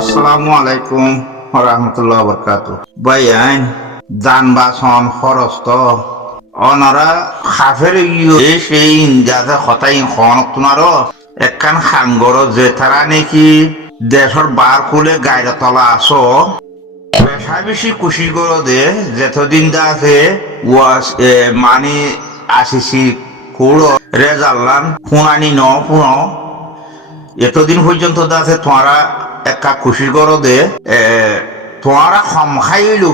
আসসালামু আলাইকুম রহমতুল্লাহ বরকাত ভাই আইন যানবাহন খরচ অনারা খাফের সেই ইন্দাজে হতাই খনক তোমারও একখান সাংগর যে তারা নাকি দেশের বার খুলে গাইরে তলা আসো বেশা বেশি খুশি করো দে যেতদিন দা আছে মানি আসিছি কুড়ো রেজাল্লাম শুনানি ন শুনো এতদিন পর্যন্ত আছে তোমরা একটা খুশি করো দে তোমরা খম খাইলো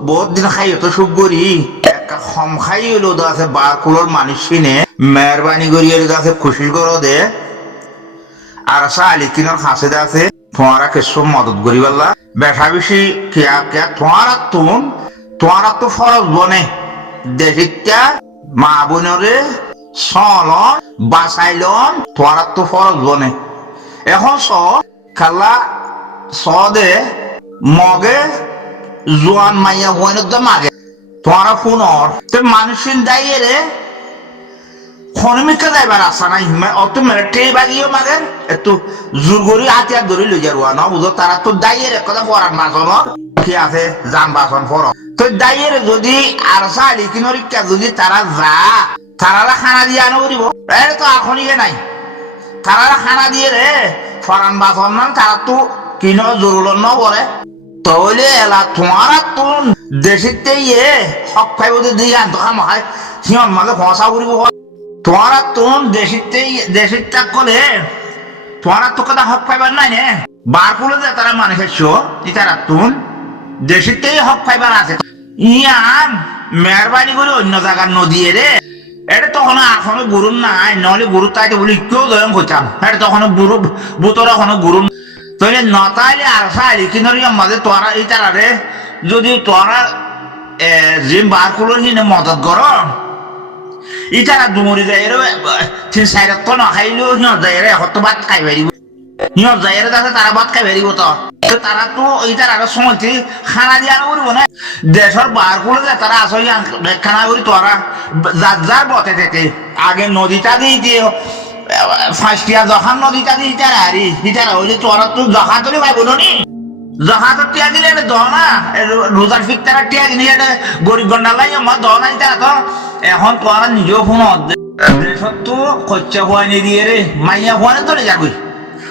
বহুত দিন খাই তো সুখ করি একটা খম খাইলো আছে বারকুলোর মানুষ কিনে মেহরবানি করি আছে খুশি করো দে আর সালি কিনার হাসে আছে তোমরা কিছু মদত করি পারলা বেশা বেশি কেয়া কেয়া তোমরা তো ফরজ বনে দেশিটা মা বোনরে চলন বাঁচাইলন তোমরা তো ফরজ বনে এখন খালা দে মগে জোয়ান মাইয়া বইনের তো মাগে তোমরা ফোনর তো মানুষের দায়ী রে খনমিকা যাইবার আসা নাই অত মেরে টে বাগিও মাগে একটু জোর করি হাতিয়ার ধরে লই যাওয়া না বুঝো তারা তো দায়ী রে কথা পড়ার মাঝন কি আছে যান বাসন ফর তো দায়ী রে যদি আর সালি কিনরিকা যদি তারা যা তারা খানা দিয়ে আনো করিব তো এখনই নাই তারা খানা দিয়ে রে ফরান বাসন মান তারা তো কিন জরুর ন বলে তাহলে এলা তোমারা তো দেশিতে ইয়ে হক খাইব দিয়ে আনতো খাম খাই সিহন মাঝে ফসা করিব তোমারা তো দেশিতে কলে তোমারা তো কথা হক পাইবার নাই নে বার করে যে তারা মানে খেয়েছো তারা তুন দেশিতেই হক পাইবার আছে ইয়ান মেহরবানি করে অন্য জায়গার নদী রে এটা তখন এখনো গুরু নাই নহলে গুরু তাইতে বলি কেউ দয়ম করতাম এটা তখন বুড়ো বুতর এখনো গুরু তাহলে নতাইলে আর সাইলি কিনারি মাঝে তোরা এই তারা রে যদি তোরা জিম বার করলো কিনে মদত কর ইতারা দুমরি যায় রে তিন সাইডত তো না খাইলেও সিহঁত যায় রে হত ভাত খাই পারিব সিহঁত যায় রে তারা ভাত খাই পারিব তো তারা তো ইতারা সময়তে খানা দিয়া করব না দেশের বার করে যায় তারা আসলে খানা করি তোরা যার বতে থেকে আগে নদীটা দিয়ে ফার্স্টিয়া যখন নদীটা দিয়ে ইতারা হারি ইতারা হইলে তোরা তো জখা তুলে পাইব নি জহাজত টিয়া দিলে এটা দহ না রোজার ফিক্তারা টিয়া কিনে এটা গরিব গন্ডালাই আমার দহ না ইতারা তো এখন তোরা নিজেও ফোনত দেশত তো খরচা হওয়ানি দিয়ে রে মাইয়া হওয়ানে ধরে যাবি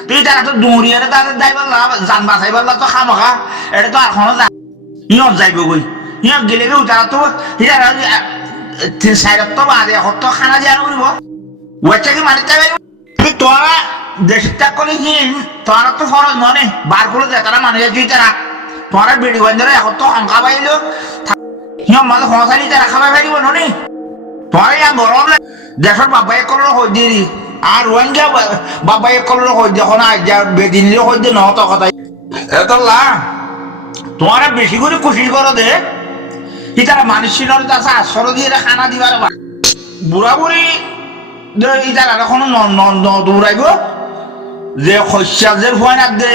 তুই তারা তো দৌড়িয়ে তাদের যাইবার যান বাঁচাইবার তো খামখা এটা তো এখনো যা ইহঁত যাইব গই ইহঁত গেলে গেও তারা তো সিতারা তিন চাইরত তো বাদে এখন তো খানা দিয়া কৰিব ওয়াচ্চা কি মানি যাবে তোরা দেশের ত্যাগ করে হিন তোরা তো ফরজ নয় বার করে যায় তারা মানুষ তুই তারা তোরা বেড়ি বান্ধব এখন তো সংখ্যা পাইল সিহঁত মাঝে সঁচালি তারা খাবাই পারিব নয় তোরা ইয়া গরম না দেশের বাবাই কলর হই দিরি আর রোহিঙ্গা বাবাই কলর হই যখন আজ বেদিনলে হই দে নহত কথাই এতলা তোরা বেশি করে খুশি করো দে ইতারা মানুষের কাছে আশ্রয় দিয়ে খানা দিবার বুড়া বুড়ি ইতারা এখনো দৌড়াইব যে শস্যার যে ফুয়াইনার দে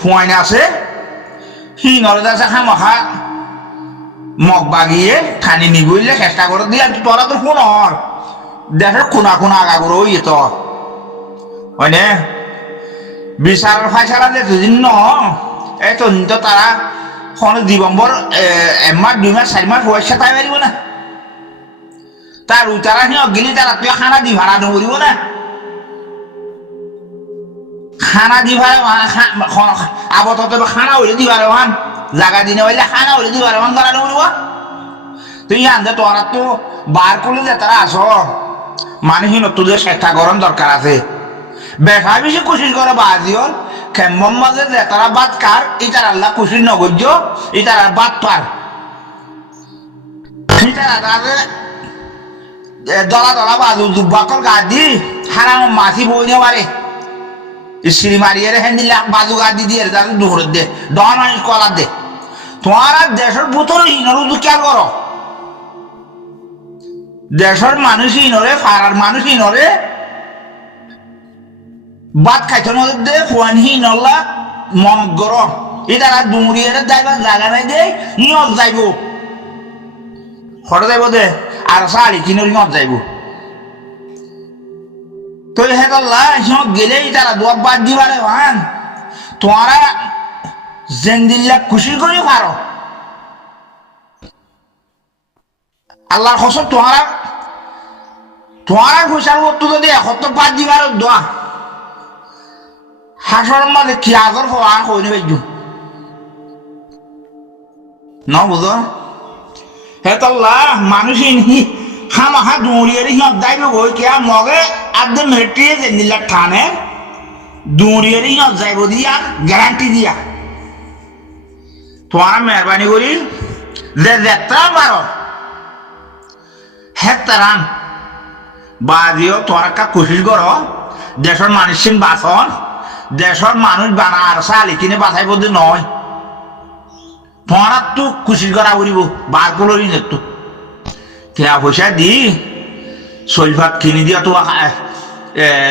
ফুয়াইনা আছে সি নরদ আছে খামখা মগ বাগিয়ে ঠানি নিবইলে চেষ্টা করে দিয়ে তোরা তো ফোন হর দেশের কোনা কোনা আগা করে ওই তো হয়নে বিচারের ফাইসালা যে দুদিন ন এই তো তারা কোনো দিবম্বর একমাস 2 মাস 4 মাস পয়সা তাই পারিব না তার উতারা নিয়ে গেলি তারা তুই খানা দি ভাড়া নকরিব না খানা দি ভাড়া আবততে খানা হইলে দি ভাড়া হান জাগা দিনে হইলে খানা হইলে দি ভাড়া হান করা নকরিব তুই আনতে তোরা তো বার করলে যে তারা আস মানুষই তোদের চেষ্টা করার দরকার আছে বেশা বেশি কোশিশ করে বাজিও খেম্বম মাঝে যে তারা বাদ কার ইটার আল্লাহ কোশিশ নগর্য ইটার বাদ পার ইটার দলা দলা বাজু জুব্বাকল গা দি হারাম মাছি বই নিয়ে পারে সিঁড়ি মারিয়ে হেন দিলে বাজু গা দি দিয়ে তাদের দুপুরের দে দন মানুষ কলার দে তোমার দেশের ভিতরে ইনর খেয়াল করো দেশের মানুষ ইনরে ফারার মানুষ ইনরে বাদ খাইতে দে ফুয়ান হিনল্লা মন গরম ইতারা দুমুরিয়ে যাইবার জায়গা নাই দে ইয়ত যাইব হরে যাইব দে আর সালি কিনর ইয়ত যাইব তো হেতল্লা সিহঁত গেলেই তারা দোয়াক বাদ দিবারে ভান তোমারা জেন্দিল্লা খুশি করে পারো আল্লাহর কসম তোমারা খুশার মতো যদি এখন বাদ দিবার দোয়া হাসর মাঝে কি আগর হওয়া হইনি ভাইজু ন বুঝো হে তল্লা মানুষ ইনহি হামাহা দৌড়িয়ে হিয়ার যাইবে বই কে মগে আদে মেট্রিয়ে জেন্দিল্লা ঠানে দৌড়িয়ে হিয়ার যাইব দিয়া গ্যারান্টি দিয়া তোমারা মেহরবানি করি যে যেটা পারো হেতারান বাজিও তোরা কা কোশিশ করো দেশের মানুষ বাঁচন দেশের মানুষ বানা আর সালি কিনে বাঁচাই বলতে নয় তোরা তো কোশিশ করা করিব বার করলি একটু কেয়া পয়সা দি শৈলভাত কিনি দিয়া তো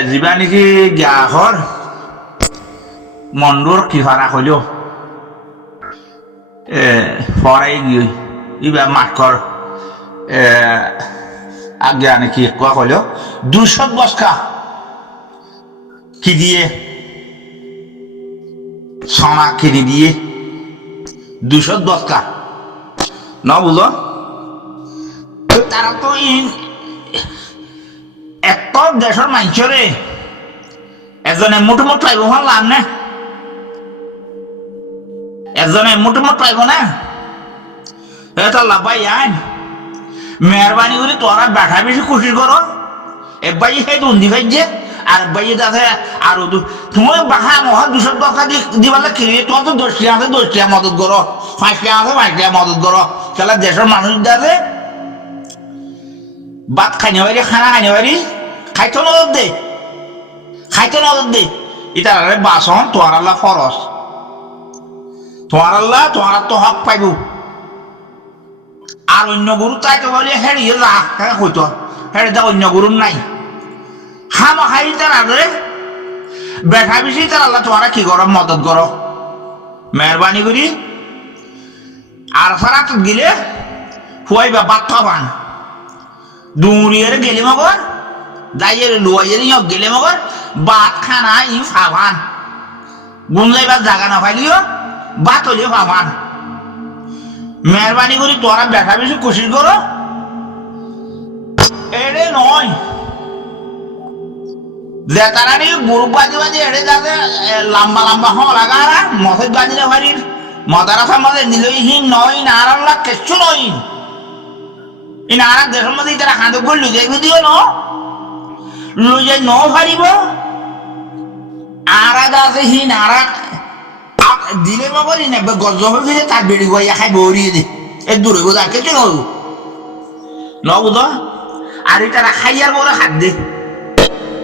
যা নাকি গ্যাসর মন্ডর কি ভাড়া হইল পরাই গিয়ে ইবা মাঠকর আগে নাকি কোয়া হইল 200 বস্তা কি দিয়ে সোনা কিনে দিয়ে 200 বস্তা ন বুঝো তারা তো এত দেশের মানুষরে একজনে মোটামুটি পাইব ভাবলাম না একজনে মোটামুটি পাইব না এটা লাভাই আইন মেহরবানি করে তোরা বেঠা বেশি কোশিশ করো একবার সেই দুন্দি ভাইছে আর একবার তাতে আরো তুমি বাহা মহা 200 টাকা দিবালে কিনে তোমার তো 10 টাকা আছে 10 টাকা মদত করো 5 টাকা আছে 5 টাকা মদত করো তাহলে দেশের মানুষ যাতে ভাত খাইনে পারি খানা খাইনে পারি খাইতে নজর দে এটা বাসন তোমার আল্লাহ ফরস তোমার তো হক পাইব আর অন্য গুরু তাই তো বলে হেরিয়ে যা হইতো হেরে যা অন্য গুরু নাই হামা খাই তার আগে বেঠা বেশি তার আল্লাহ তোমারা কি করো মদত করো মেহরবানি করি আর সারা গেলে ফুয়াইবা বাদ পান দুরিয়ের গেলে মগর যাইয়ের লুয়াইয়ের গেলে মগর বাদ খানা ই ফাভান গুন যাইবার জায়গা না পাইলিও বাত হইলে ফাভান মেহরবানি করি তোরা বেঠা বেশি কোশিশ করো এড়ে নয় যে তারা নি গ্রুপ বাজি এড়ে যাতে লম্বা হওয়া লাগা মসজিদ বাজি না পারির মদারাসার মধ্যে নিলইহীন নয় নারাল্লা কিচ্ছু নয় এই নারা দেশের মধ্যে তারা হাঁদু করে লুজাই দিও লুজাই ন পারিব আরা আছে হি নারা দিলে বাবরি না গজ হয়ে তার বেড়ি বইয়া খাই বরিয়ে দে এর দূরে বোঝা কেটে নবুধ আর এটারা খাইয়ার বলে হাত দে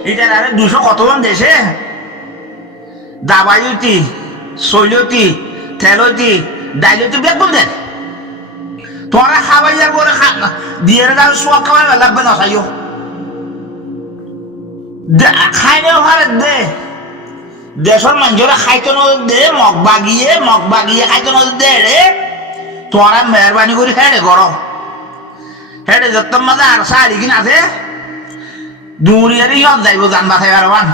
এটার আরে 200 কতজন দেশে দাবাইতি শৈলতি তেলতি ডাইলতি বেগুন দেন তোরা খাবাইয়ার বলে দিয়ে যাও সোয়া খাওয়াই লাগবে না খাইও খাইলেও হারে দে দেশের মানুষরা খাইতে দে মগ বাগিয়ে খাইতে দে রে তোরা মেহরবানি করে হেঁড়ে গরম হেঁড়ে যত মাঝে আর সারি কিনা আছে দুরিয়ারই হত যাইব জান বাথাই পারবান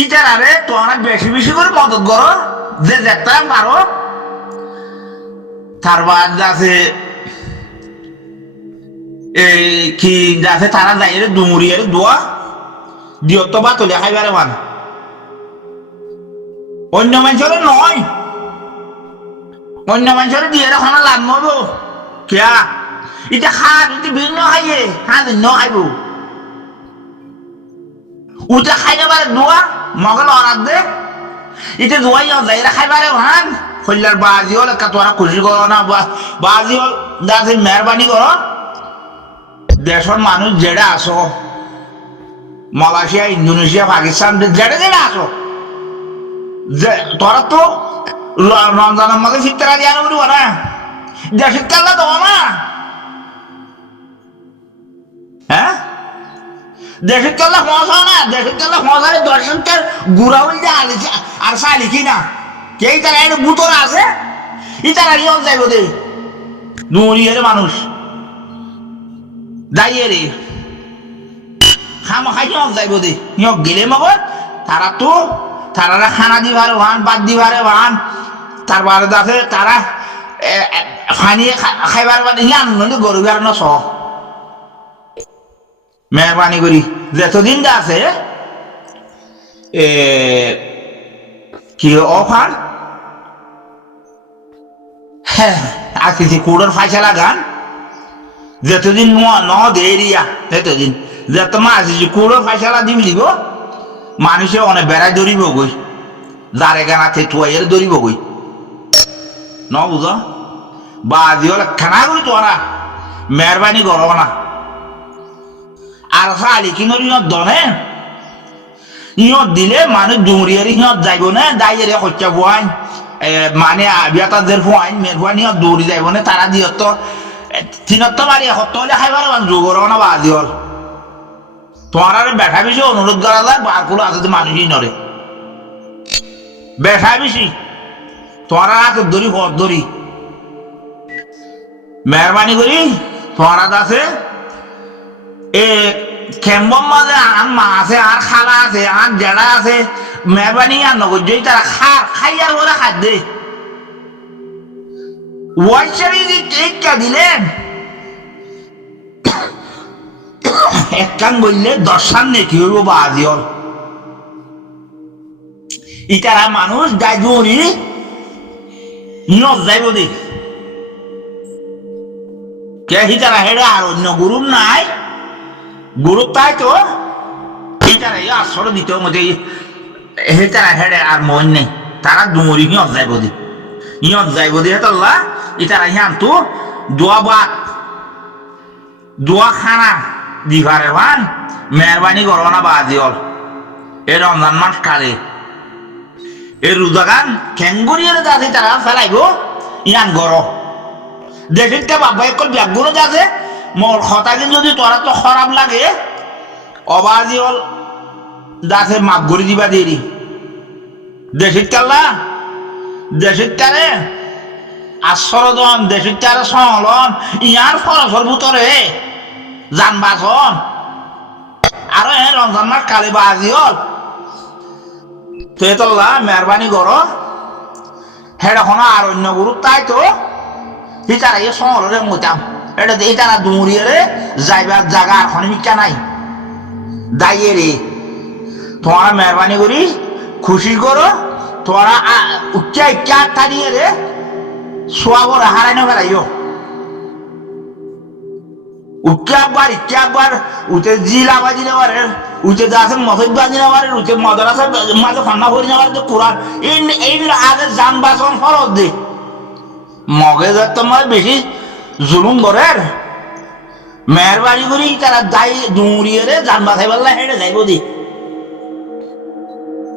ইটার আরে তোরা বেশি বেশি করে মদত করো যে যেটা পারো তার বাদ আছে এই কি যাতে তারা যাইরে দুরিয়ার দোয়া দিও তো বা তোলে খাইবারে মান অন্য মানুষের নয় অন্য মানুষের দিয়ে রাখা লাভ নব কিয়া এটা হাত যদি ভিন্ন খাইয়ে হাত ভিন্ন খাইব উঠে খাইতে পারে দোয়া মগল অরাত দে এটা দোয়াই যাইরা খাইবারে ভান কল্যার বাজি হল তোরা খুশি করো না বাজি হল যাতে মেহরবানি করো দেশের মানুষ যেটা আসো মালয়েশিয়া ইন্দোনেশিয়া পাকিস্তান যেটা আসো তোরা তো রমজানের মধ্যে শীতটা দিয়ে আনো বলবো না দেশের কাল্লা দেবো না হ্যাঁ দেশের কাল্লা মশা না দেশের কাল্লা মশারে দর্শকদের গুড়া হইলে আর চালি কিনা কে তারা একটা বুতরা আছে ই তারা নিয়ম যাইব দে নুরিয়ের মানুষ দাইয়ে রে খামা খাই নিয়ম যাইব দে নিয়ম গেলে মগর তারা তো তারা খানা দিবার ওয়ান বাদ দিবারে ওয়ান তারপরে আছে তারা পানি খাইবার বাদে ইয়ান নদী গরু আর নস মেহরবানি করি যতদিন আছে কি অফার হ্যাঁ আসিছি কুড়োর ফাইসলা গান যতদিন ন দেরিয়া ততদিন যত মা আসিছি কুড়োর ফাইসলা দিবি দিব মানুষে অনেক বেড়ায় ধরিব গই যারে গানা থেতুয়াইয়ের ধরিব গই ন বুঝ বাজি হলে খানা করি তোরা মেহরবানি করো না আর খালি কিনোর ইহত দনে ইহত দিলে মানুষ ডুমরিয়ারি ইহত যাইব না দাইয়ের হত্যা বুয়াই মানে বিয়াতাদের ফুয়াইন মেয়ের ফুয়াইন ইহত দৌড়ি যাইব না তারা দিয়ত তো তিনত তো মারি সত্য হলে খাইবার যোগর না বাজি হল তোমার আর বেঠা বেশি অনুরোধ করা যায় বারকুলো আছে মানুষই নরে বেঠা বেশি তোমার হাতে ধরি হত ধরি মেহরবানি করি তোমার আছে খেম্বম মাঝে আন মা আছে আর খালা আছে আর জেড়া আছে মেহরবানি আর নগর তারা খাইয়ার বলে খাদ্য ওয়াইশারি টেক্কা দিলেন এক কান বললে দর্শন নেকি হইব বা আজিওর ইটারা মানুষ গাইজুরি নিয়ত যাইব দেখ কে হিতারা হেড়ে আর অন্য গ্রুপ নাই গ্রুপ তাই তো হিতারা আসর দিতে মধ্যে হেতারা হেড়ে আর মন নেই তারা ডুমুরি নিয়ত যাইব দি নিয়ত যাইব দি হেতল্লা ইতারা হিয়ান তো দোয়া বাত দোয়া খানা দিঘারে ভান মেহরবানি করো না বাজিওল এ রমজান মাস কালে এ রোজাগান খেঙ্গুরিয়ার দাদি তারা ফেলাইব ইয়ান গরো দেখিতে বাবা একল ব্যাগুলো যাচ্ছে মোর কথা কিন্তু যদি তোরা তো খারাপ লাগে অবাজিওল দাসে মাপ গড়ি দিবা দেরি দেশিত কাল্লা দেশিত কারে আশ্রদন দেশিত কারে সংলন ইয়ার খরচর ভিতরে যানবাসন আর রমজান মাস কালে বাজিওল তো এতল্লা মেহরবানি করো হেড এখন আর অন্য গুরু তাই তো হিতারা ইয়ে শহরে মতাম এটা হিতারা দুমুরিয়ে রে যাইবার জায়গা আর খনিমিকা নাই দাইয়ে রে তোমার মেহরবানি করি খুশি করো তোরা উচ্চা ইচ্ছা থানিয়ে রে সোয়াবর হারাইনো ফেলাইও উচ্চা একবার উঠে জিলা বাজি নেওয়ারে উঠে যাচ্ছেন মসজিদ বাজি নেওয়ারে উঠে মদরাসা মাঝে ফান্না ভরি নেওয়ার যে কোরআন এই আগে যান বাসন ফরজ দে মগে যার তোমার বেশি জুলুম করে মেহরবানি করি তারা যাই দুমুরিয়ে রে যান বাসাই পাল্লা হেঁটে যাইব দি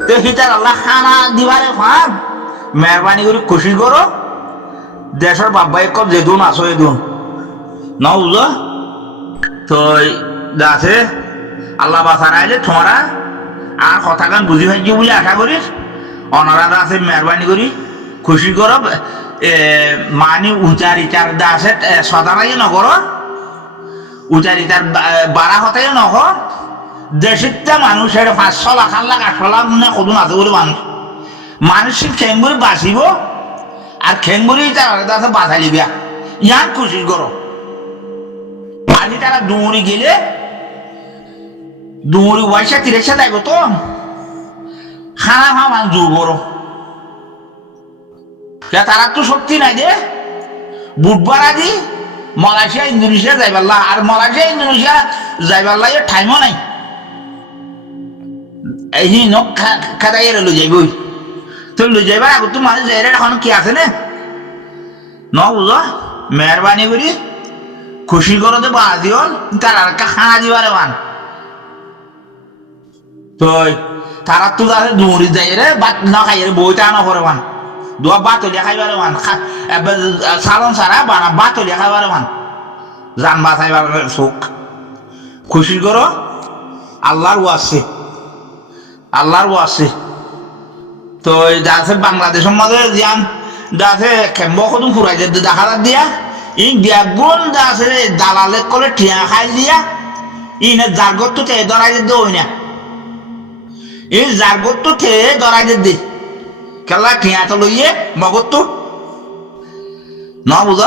দেখি তার আল্লাহ খানা দিবারে ফান মেহরবানি করি খুশি করো দেশের বাবা এক যেদুন আসো এদুন ন বুঝো তো আছে আল্লাহ বাসার আইলে তোমরা আর কথা গান বুঝি ভাইছি বলে আশা করিস অনারা আছে মেহরবানি করি খুশি করো মানে উচার ইচার আছে সদানাই নগর উচার ইচার বারা হতাই নহ দেশিটা মানুষের 500 লাখ 8 লাখ না কদুন আছে বলে মানুষের খেঙ্গুরি বাঁচিব আর খেঙ্গুরি তার আছে বাঁচাই লিবিয়া ইয়ান খুশি করো আজি তারা ডুমুরি গেলে ডুমুরি ওয়াইসা তিরেসা যাইব তো খানা খাওয়া জোর করো তারা তো শক্তি নাই দে বুধবার আদি মালয়েশিয়া ইন্দোনেশিয়া যাইবাল্লা আর মালয়েশিয়া ইন্দোনেশিয়া যাইবাল্লা এর টাইমও নাই এই নখ খাদাই লই যাইবই তো লই যাইবার আগে তো মানুষ যাই এখন কি আছে না ন বুঝো মেহরবানি করি খুশি করো দে বাজি হল তার আর খানা দিবারে বান তো তারা তো যাতে ডুমুরি যাই রে বাত না খাই রে বইটা না করে বান দোয়া বাতলিয়া খাইবারে মান সালন সারা বানা বাতলিয়া খাইবারে মান জান বাঁচাইবার সুখ খুশি করো আল্লাহর ওয়াসে তো যাচ্ছে বাংলাদেশের মাঝে জিয়ান যাচ্ছে খেম্ব কদম ফুরাই দেখা দিয়া ই ব্যাগুন যাচ্ছে দালালে করে ঠিয়া খাই দিয়া ইনে জাগত তো ধরাই দই না এই জাগত তো থে ধরাই দে কেলা ঠিয়া তো লইয়ে মগত তো ন বুঝ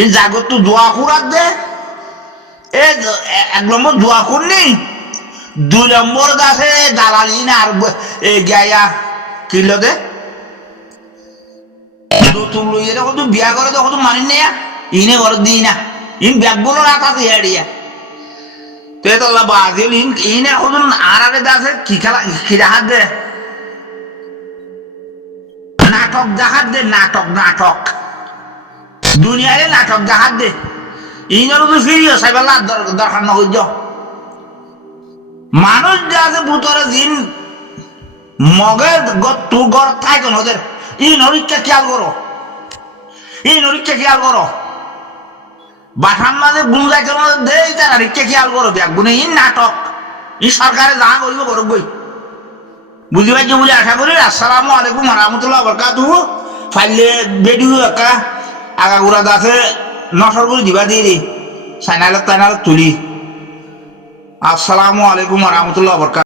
এই জাগত তো জোয়া খুরাত দে এক নম্বর জোয়া খুরনি 2 নম্বর গাছে দালালি না আর গায়া কিলো দে নতুন লইয়ে দেখো তুই বিয়া করে দেখো তুই মানি না ইনে ঘর দিই না ইন ব্যাগগুলো রাখা তুই হেডিয়া তে তো বাজিল ইনে এখন আর আগে দাসে কি খেলা কি দেখাত দে নাটক দেখাত দে নাটক দুনিয়ারে নাটক দেখাত দে ইনেরও তো ফিরিও সাইবাল্লা দরকার না হইজ মানুষ যে আছে ভূতরে দিন মগে তু গড় থাকে ওদের ই নরিকা খেয়াল করো বাসার মাঝে গুণ যাইতে দেই তারা রিক্কে খেয়াল করো ব্যাগ গুনে ই নাটক ই সরকারে যা করিব করব বই বুঝি পাইছো বলে আশা করি আসসালামু আলাইকুম রহমতুল্লাহ বরকাতুহু ফাইলে বেডিও একা আগাগুড়া দাসে নসর করে দিবা দিয়ে সাইনালে তুলি আসসালামু আলাইকুম রহমতুল্লাহ বরকাতুহু